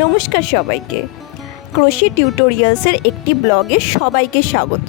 নমস্কার সবাইকে। ক্রোশি টিউটোরিয়ালসের একটি ব্লগে সবাইকে স্বাগত।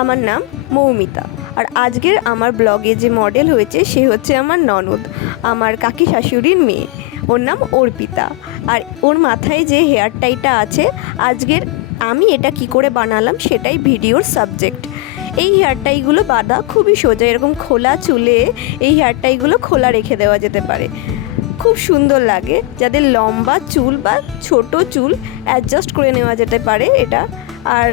আমার নাম মৌমিতা, আর আজকের আমার ব্লগে যে মডেল হয়েছে সে হচ্ছে আমার ননদ, আমার কাকি শাশুড়ির মেয়ে। ওর নাম অর্পিতা, আর ওর মাথায় যে হেয়ার টাইটা আছে, আজকের আমি এটা কি করে বানালাম সেটাই ভিডিওর সাবজেক্ট। এই হেয়ার টাইগুলো বাঁধা খুবই সোজা, এরকম খোলা চুলে এই হেয়ার টাইগুলো খোলা রেখে দেওয়া যেতে পারে। খুব সুন্দর লাগে, যাদের লম্বা চুল বা ছোট চুল অ্যাডজাস্ট করে নেওয়া যেতে পারে এটা। আর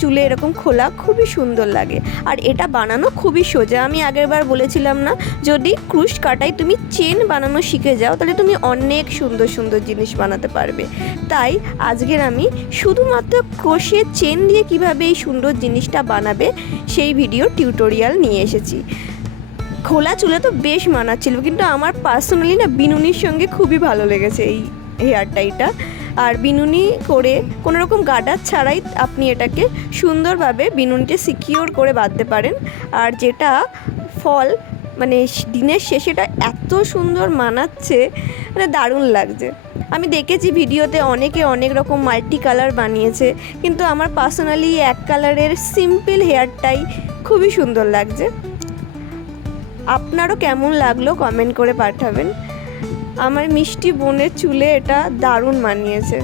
চুলে এরকম খোলা খুবই সুন্দর লাগে, আর এটা বানানো খুবই সোজা। আমি আগেরবার বলেছিলাম না, যদি ক্রুশ কাটায় তুমি চেন বানানো শিখে যাও তাহলে তুমি অনেক সুন্দর সুন্দর জিনিস বানাতে পারবে। তাই আজকের আমি শুধুমাত্র ক্রোশের চেন দিয়ে কিভাবে এই সুন্দর জিনিসটা বানাবে সেই ভিডিও টিউটোরিয়াল নিয়ে এসেছি। খোলা চুলে তো বেশ মানাচ্ছিল, কিন্তু আমার পার্সোনালি না বিনুনির সঙ্গে খুবই ভালো লেগেছে এই হেয়ার টাইটা। আর বিনুনি করে কোনো রকম গার্ডার ছাড়াই আপনি এটাকে সুন্দরভাবে বিনুনিতে সিকিওর করে বাঁধতে পারেন। আর যেটা ফল মানে দিনের শেষে এটা এত সুন্দর মানাচ্ছে, মানে দারুণ লাগছে। আমি দেখেছি ভিডিওতে অনেকে অনেক রকম মাল্টি কালার বানিয়েছে, কিন্তু আমার পার্সোনালি এক কালারের সিম্পল হেয়ারটাই খুবই সুন্দর লাগছে। আপনারও কেমন লাগলো কমেন্ট করে পাঠাবেন। আমার মিষ্টি বোনের চুলে এটা দারুণ মানিয়েছে।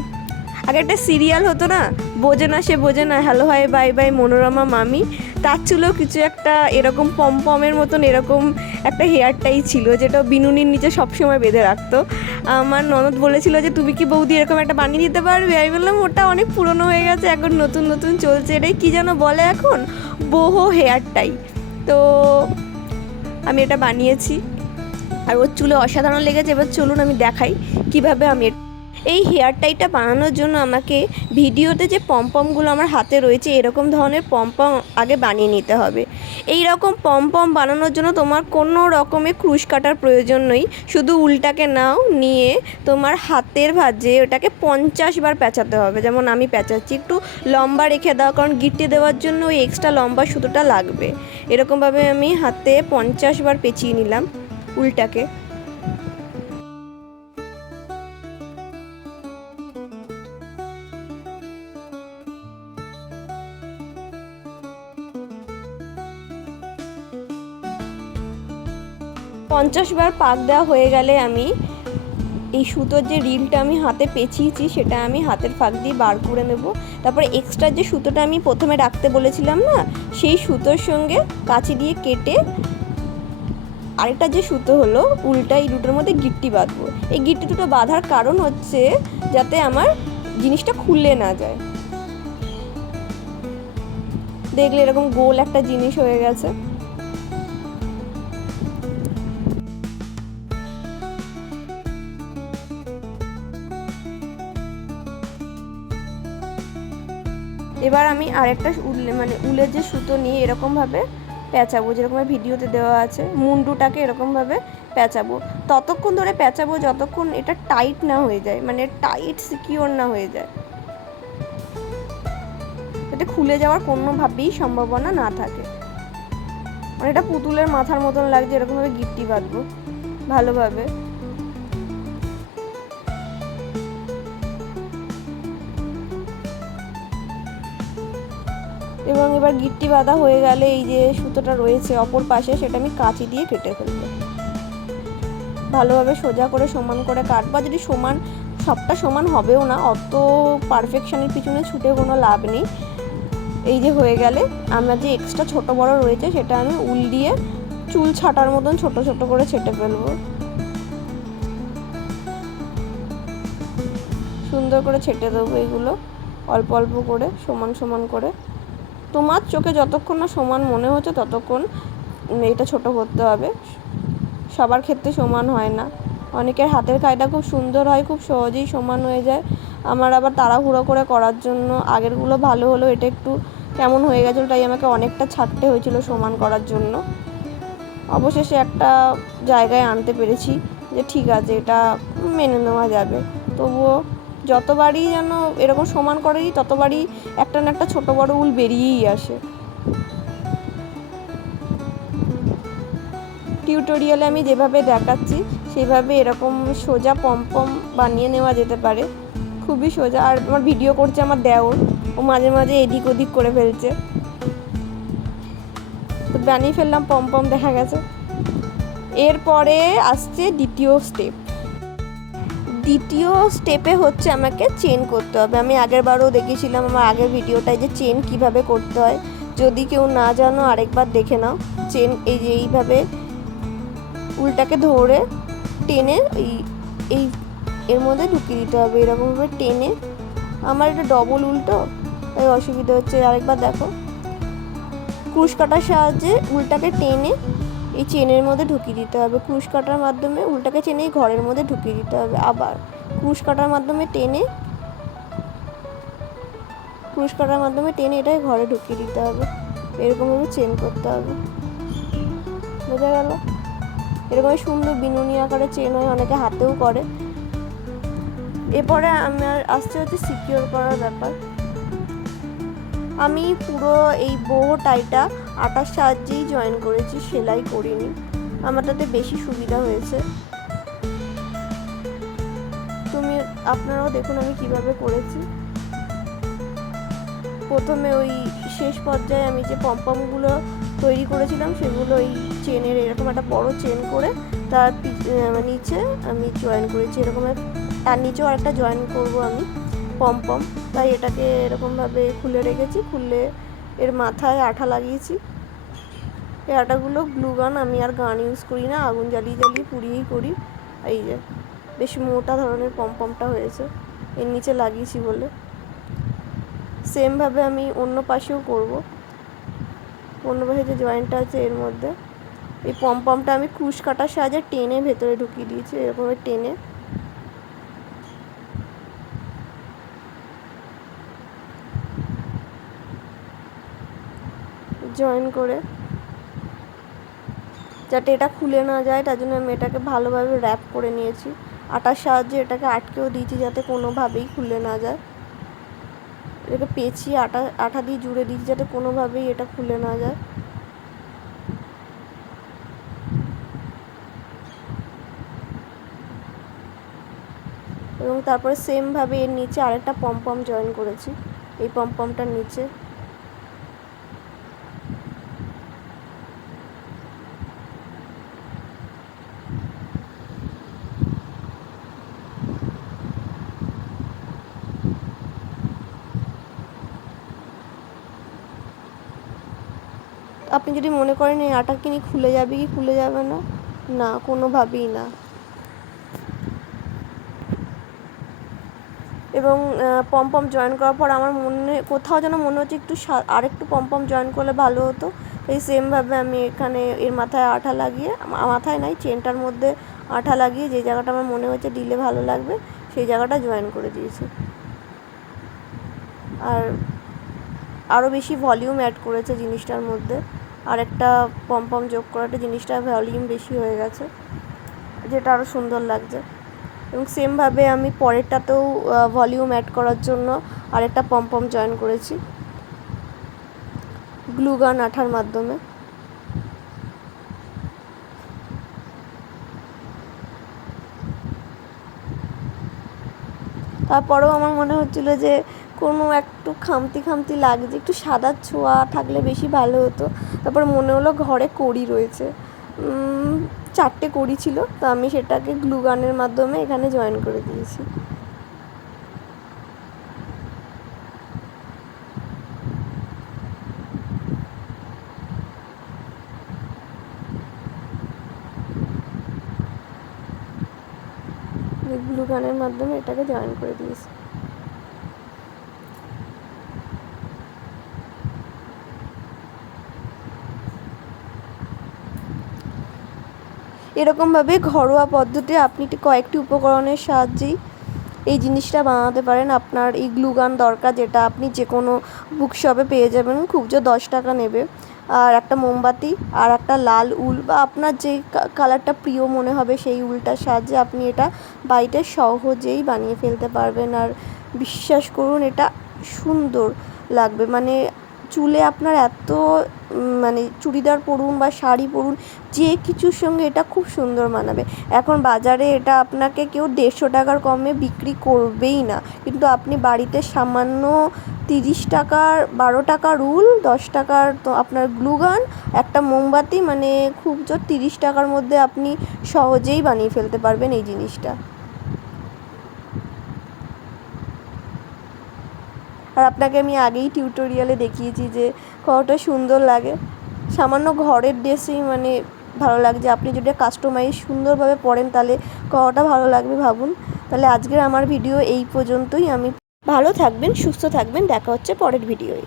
আগে একটা সিরিয়াল হতো না, বোঝে না সে বোঝে না, hello hi bye bye Manorama মামি, তার চুলেও কিছু একটা এরকম পমপমের মতন এরকম একটা হেয়ারটাই ছিল, যেটা বিনুনির নিচে সবসময় বেঁধে রাখতো। আমার ননদ বলেছিল যে তুমি কি বৌদি এরকম একটা বানিয়ে দিতে পারবে? আমি বললাম ওটা অনেক পুরনো হয়ে গেছে, এখন নতুন নতুন চলছে, এটাই কী যেন বলে এখন, বোহো হেয়ারটাই। তো আমি এটা বানিয়েছি, আর ওর চুলে অসাধারণ লেগেছে। এবার চলুন আমি দেখাই কিভাবে আমি এই হেয়ার টাইটা বানানোর জন্য আমাকে ভিডিওতে যে পমপমগুলো আমার হাতে রয়েছে এরকম ধরনের পমপম আগে বানিয়ে নিতে হবে। এই রকম পমপম বানানোর জন্য তোমার কোনো রকমের ক্রুশ কাটার প্রয়োজন নেই, শুধু উলটাকে নাও, নিয়ে তোমার হাতের ভাঁজে ওটাকে 50 বার পেঁচাতে হবে। যেমন আমি পেঁচাচ্ছি, একটু লম্বা রেখে দাও, কারণ গিট্টি দেওয়ার জন্য ওই এক্সট্রা লম্বা সুতোটা লাগবে। এরকমভাবে আমি হাতে 50 বার পেঁচিয়ে নিলাম উলটাকে। পঞ্চাশ বার পাক দেওয়া হয়ে গেলে আমি এই সুতোর যে রিলটা আমি হাতে পেঁচিয়েছি সেটা আমি হাতের ফাঁক দিয়ে বার করে নেব। তারপরে এক্সট্রা যে সুতোটা আমি প্রথমে রাখতে বলেছিলাম না, সেই সুতোর সঙ্গে কাঁচি দিয়ে কেটে আরেকটা যে সুতো হলো উল্টা, এই দুটোর মধ্যে গিট্টি বাঁধবো। এই গিট্টি দুটো বাঁধার কারণ হচ্ছে যাতে আমার জিনিসটা খুলে না যায়। দেখলে এরকম গোল একটা জিনিস হয়ে গেছে। এবার আমি আরেকটা উলের যে সুতো নিয়ে এরকমভাবে পেঁচাবো, যেরকম ভিডিওতে দেওয়া আছে। মুন্ডুটাকে এরকমভাবে পেঁচাবো, ততক্ষণ ধরে পেঁচাবো যতক্ষণ এটা টাইট না হয়ে যায়, মানে টাইট সিকিওর না হয়ে যায়, যাতে খুলে যাওয়ার কোনোভাবেই সম্ভাবনা না থাকে। মানে এটা পুতুলের মাথার মতন লাগছে, এরকমভাবে গিট্টি বাঁধবো ভালোভাবে। এবং এবার গিট্টি বাঁধা হয়ে গেলে এই যে সুতোটা রয়েছে অপর পাশে, সেটা আমি কাঁচি দিয়ে কেটে ফেলবো। ভালোভাবে সোজা করে সমান করে কাটবো। যদি সবটা সমান হবেও না, অত পারফেকশনের পিছনে ছুটে কোনো লাভ নেই। এই যে হয়ে গেলে আমার যে এক্সট্রা ছোট বড় রয়েছে সেটা আমি উল দিয়ে চুল ছাটার মতন ছোট ছোট করে ছেটে ফেলবো। সুন্দর করে ছেটে দেবো এগুলো অল্প অল্প করে, সমান সমান করে। তোমার চোখে যতক্ষণ না সমান মনে হচ্ছে ততক্ষণ এটা ছোট করতে হবে। সবার ক্ষেত্রে সমান হয় না, অনেকের হাতের কাজটা খুব সুন্দর হয়, খুব সহজেই সমান হয়ে যায়। আমার আবার তাড়াহুড়ো করে করার জন্য আগেরগুলো ভালো হলো, এটা একটু কেমন হয়ে গেছিলো, তাই আমাকে অনেকটা ছাড়তে হয়েছিল সমান করার জন্য। অবশেষে একটা জায়গায় আনতে পেরেছি যে ঠিক আছে, এটা মেনে নেওয়া যাবে। তবুও যতবারই যেন এরকম সমান করেই ততবারই একটা না একটা ছোটো বড়ো উল বেরিয়েই আসে। টিউটোরিয়ালে আমি যেভাবে দেখাচ্ছি সেভাবে এরকম সোজা পমপম বানিয়ে নেওয়া যেতে পারে, খুবই সোজা। আর আমার ভিডিও করছে আমার দেওর, ও মাঝে মাঝে এদিক ওদিক করে ফেলছে। তো বানিয়ে ফেললাম, পম দেখা গেছে। এরপরে আসছে দ্বিতীয় স্টেপে হচ্ছে আমাকে চেন করতে হবে। আমি আগের বারও দেখিয়েছিলাম আমার আগের ভিডিওটায় যে চেন কিভাবে করতে হয়। যদি কেউ না জানো আরেকবার দেখে নাও। চেন এই যে এইভাবে উলটাকে ধরে টেনে এই এর মধ্যে ঢুকিয়ে দিতে হবে, এরকমভাবে টেনে। আমার এটা ডবল উল্টো, তাই অসুবিধা হচ্ছে। আরেকবার দেখো, ক্রুশ কাটার সাহায্যে উলটাকে টেনে এই চেনের মধ্যে ঢুকিয়ে দিতে হবে। ক্রুশ কাটার মাধ্যমে উলটাকে টেনে এই ঘরের মধ্যে ঢুকিয়ে দিতে হবে। আবার ক্রুশ কাটার মাধ্যমে টেনে এটাই ঘরে ঢুকিয়ে দিতে হবে। এরকমভাবে চেন করতে হবে। বোঝা গেল? এরকম সুন্দর বিনুনি আকারে চেন হয়, অনেকে হাতেও করে। এরপরে আমার আসছে হচ্ছে সিকিউর করার ব্যাপার। আমি পুরো এই বো টাইটা আটার সাহায্যেই জয়েন করেছি, সেলাই করিনি। আমার তাতে বেশি সুবিধা হয়েছে। আপনারাও দেখুন আমি কিভাবে করেছি। প্রথমে ওই শেষ পর্যায়ে আমি যে পমপমগুলো তৈরি করেছিলাম সেগুলো ওই চেনের এরকম একটা বড় চেন করে তার নিচে আমি জয়েন করেছি। এরকম তার নিচেও আরেকটা জয়েন করব আমি পমপম, তাই এটাকে এরকমভাবে খুলে রেখেছি। খুলে এর মাথায় আঠা লাগিয়েছি। এই আটাগুলো গ্লু গান, আমি আর গান ইউজ করি না, আগুন জ্বালিয়ে পুড়িয়েই করি। এই যে বেশ মোটা ধরনের পমপমটা হয়েছে এর নিচে লাগিয়েছি বলে। সেমভাবে আমি অন্য পাশেও করব। অন্য পাশে যে জয়েন্টটা আছে এর মধ্যে এই পমপমটা আমি ক্রুশ কাটার সাহায্যে টেনে ভেতরে ঢুকিয়ে দিয়েছি। এরকমভাবে টেনে জয়েন করে, যাতে এটা খুলে না যায় তার জন্য আমি এটাকে ভালোভাবে র্যাপ করে নিয়েছি। আটার সাহায্যে এটাকে আটকেও দিয়েছি যাতে কোনোভাবেই খুলে না যায়। এটাকে পেঁচিয়ে আঠা দিয়ে জুড়ে দিয়েছি যাতে কোনোভাবেই এটা খুলে না যায়। এবং তারপরে সেমভাবে এর নিচে আরেকটা পমপম জয়েন করেছি, এই পমপমটার নিচে। আপনি যদি মনে করেন এই আটা কিনে খুলে যাবে কি খুলে যাবে না, না কোনোভাবেই না। এবং পমপম জয়েন করার পর আমার কোথাও যেন মনে হচ্ছে আরেকটু পমপম জয়েন করলে ভালো হতো। এই সেমভাবে আমি এখানে এর মাথায় আঠা লাগিয়ে, মাথায় নাই চেনটার মধ্যে আঠা লাগিয়ে যে জায়গাটা আমার মনে হচ্ছে দিলে ভালো লাগবে সেই জায়গাটা জয়েন করে দিয়েছি। আর আরও বেশি ভলিউম অ্যাড করেছে জিনিসটার মধ্যে। আর একটা পমপম যোগ করাতে জিনিসটা ভলিউম বেশি হয়ে গেছে, যেটা আরও সুন্দর লাগছে। এবং সেমভাবে আমি পরেরটাতেও ভলিউম অ্যাড করার জন্য আরেকটা পমপম জয়েন করেছি গ্লু গান আঠার মাধ্যমে। তারপরেও আমার মনে হচ্ছিলো যে কোনো একটু খামতি লাগছে, একটু সাদা ছোঁয়া থাকলে বেশি ভালো হতো। তারপর মনে হলো ঘরে কড়ি রয়েছে, 4টে কড়ি ছিল, তো আমি সেটাকে গ্লু গানের মাধ্যমে এখানে জয়েন করে দিয়েছি। গ্লু গানের মাধ্যমে এটাকে জয়েন করে দিয়েছি। এরকমভাবে ঘরোয়া পদ্ধতি আপনি কয়েকটি উপকরণের সাহায্যেই এই জিনিসটা বানাতে পারেন। আপনার এই গ্লু গান দরকার, যেটা আপনি যে কোনো বুকশপে পেয়ে যাবেন, খুব জোর 10 টাকা নেবে। আর একটা মোমবাতি আর একটা লাল উল বা আপনার যে কালারটা প্রিয় মনে হবে সেই উলটার সাহায্যে আপনি এটা বাড়িতে সহজেই বানিয়ে ফেলতে পারবেন। আর বিশ্বাস করুন এটা সুন্দর লাগবে, মানে চুলে আপনার এত মানে চুড়িদার পরুন বা শাড়ি পরুন, যে কিছুর সঙ্গে এটা খুব সুন্দর মানাবে। এখন বাজারে এটা আপনাকে কেউ 150 টাকার কমে বিক্রি করবেই না, কিন্তু আপনি বাড়িতে সামান্য 30 টাকার 12 টাকার উল, 10 টাকার তো আপনার গ্লুগান, একটা মোমবাতি, মানে খুব জোর 30 টাকার মধ্যে আপনি সহজেই বানিয়ে ফেলতে পারবেন এই জিনিসটা। আর আপনাকে আমি আগেই টিউটোরিয়ালে দেখিয়েছি যে কতটা সুন্দর লাগে। সামান্য ঘরের ড্রেসেই মানে ভালো লাগছে, আপনি যদি কাস্টমাইজ সুন্দরভাবে পরেন তাহলে কতটা ভালো লাগবে ভাবুন। তাহলে আজকের আমার ভিডিও এই পর্যন্তই। ভালো থাকবেন, সুস্থ থাকবেন, দেখা হচ্ছে পরের ভিডিওয়।